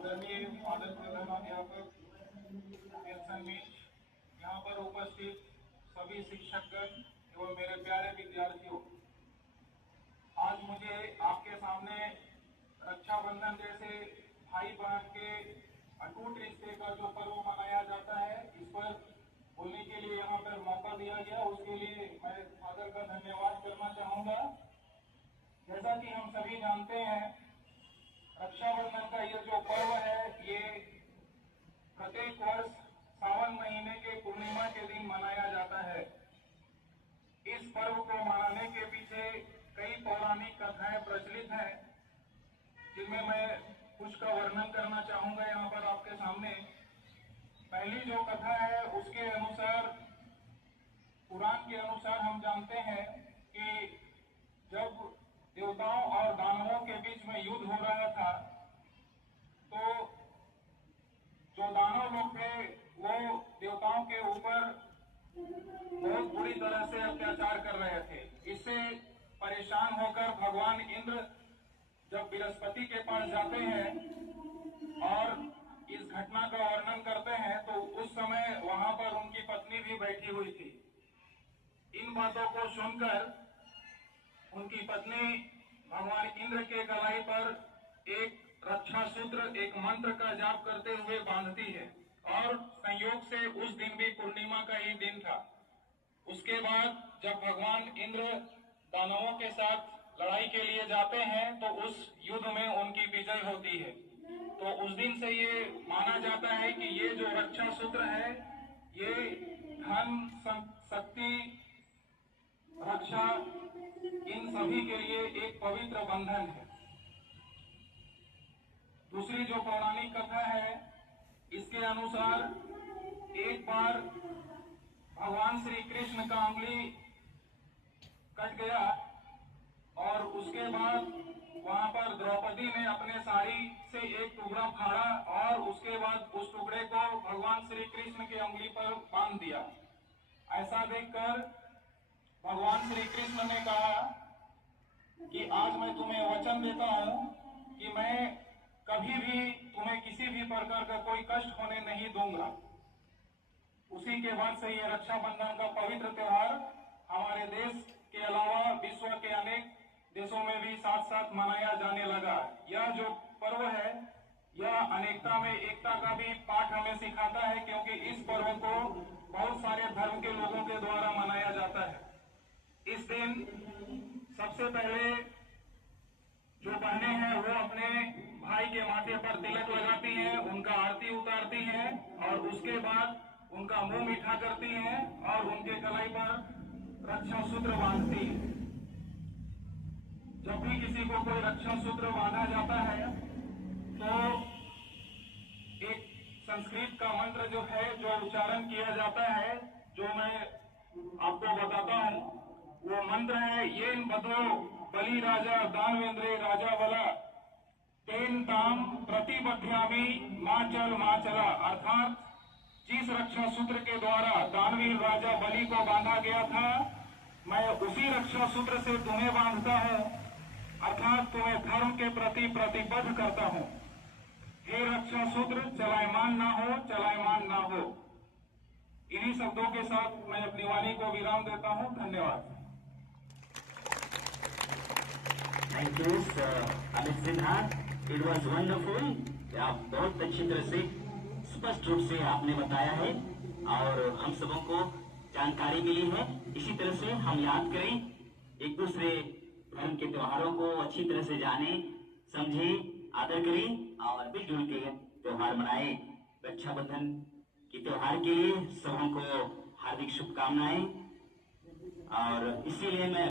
आदरणीय मानद प्रधानाध्यापक नेल्सन मिंज, यहाँ पर उपस्थित सभी शिक्षकगण एवं मेरे प्यारे विद्यार्थियों, आज मुझे आपके सामने रक्षाबंधन जैसे भाई बहन के अटूट रिश्ते का जो पर्व मनाया जाता है, इस पर बोलने के लिए यहाँ पर मौका दिया गया, उसके लिए मैं फादर का धन्यवाद करना चाहूंगा। जैसा कि हम सभी जानते हैं, रक्षाबंधन का ये जो पर्व है, ये प्रत्येक वर्ष सावन महीने के पूर्णिमा के दिन मनाया जाता है। इस पर्व को मनाने के पीछे कई पौराणिक कथाएं प्रचलित हैं, जिनमें मैं कुछ का वर्णन करना चाहूंगा यहाँ पर आपके सामने। पहली जो कथा है, उसके अनुसार, पुराण के अनुसार हम जानते हैं कि जब देवताओं और दानवों के बीच में युद्ध हो रहा था, तो जो दानव लोग थे वो देवताओं के ऊपर बहुत बुरी तरह से अत्याचार कर रहे थे। इससे परेशान होकर भगवान इंद्र जब बृहस्पति के पास जाते हैं और इस घटना का वर्णन करते हैं, तो उस समय वहां पर उनकी पत्नी भी बैठी हुई थी। इन बातों को सुनकर उनकी पत्नी भगवान इंद्र के गलाई पर एक रक्षा सूत्र, एक मंत्र का जाप करते हुए बांधती है, और संयोग से उस दिन भी पूर्णिमा का ही दिन था। उसके बाद जब भगवान इंद्र दानवों के साथ लड़ाई के लिए जाते हैं, तो उस युद्ध में उनकी विजय होती है। तो उस दिन से ये माना जाता है कि ये जो रक्षा सूत्र है, ये धन, शक्ति, रक्षा, इन सभी के लिए एक पवित्र बंधन है। दूसरी जो पौराणिक कथा है, इसके अनुसार एक बार भगवान श्री कृष्ण का अंगुली कट गया, और उसके बाद वहां पर द्रौपदी ने अपने साड़ी से एक टुकड़ा फाड़ा, और उसके बाद उस टुकड़े को भगवान श्री कृष्ण की अंगुली पर बांध दिया। ऐसा देखकर भगवान श्री कृष्ण ने कहा कि आज मैं तुम्हें वचन देता हूं कि मैं कभी भी तुम्हें किसी भी प्रकार का कोई कष्ट होने नहीं दूंगा। उसी के बाद से ये रक्षाबंधन का पवित्र त्योहार हमारे देश के अलावा विश्व के अनेक देशों में भी साथ साथ मनाया जाने लगा। यह जो पर्व है, यह अनेकता में एकता का भी पाठ हमें सिखाता है, क्योंकि इस पर्व को बहुत सारे धर्म के लोगों के द्वारा मनाया जाता है। इस दिन सबसे पहले जो बहनें हैं वो अपने भाई के माथे पर तिलक लगाती हैं, उनका आरती उतारती हैं, और उसके बाद उनका मुंह मीठा करती हैं और उनके गले पर रक्षा सूत्र बांधती हैं। जब भी किसी को कोई रक्षा सूत्र बांधा जाता है, तो एक संस्कृत का मंत्र जो है, जो उच्चारण किया जाता है, जो मैं आपको बताता हूँ, वो मंत्र है, येन बदो बलि राजा दानवेंद्रे राजा बला तेन ताम प्रतिबध्यामी माचल माचला। अर्थात जिस रक्षा सूत्र के द्वारा दानवीर राजा बलि को बांधा गया था, मैं उसी रक्षा सूत्र से तुम्हें बांधता हूँ, अर्थात तुम्हें धर्म के प्रति प्रतिबद्ध करता हूँ। हे रक्षा सूत्र, चलायमान ना हो, चलायमान ना हो। इन्हीं शब्दों के साथ मैं अपनी वाणी को विराम देता हूँ। धन्यवाद। Thank you Amit Siddharth, it was wonderful. आप बहुत अच्छी तरह से स्पष्ट रूप से आपने बताया है और हम सबों को जानकारी मिली है। इसी तरह से हम याद करें, एक दूसरे धर्म के त्योहारों को अच्छी तरह से जाने, समझे, आदर करें और मिलजुल के त्योहार मनाएं। रक्षाबंधन के त्योहार के लिए सबों को हार्दिक शुभकामनाएं। और इसीलिए मैं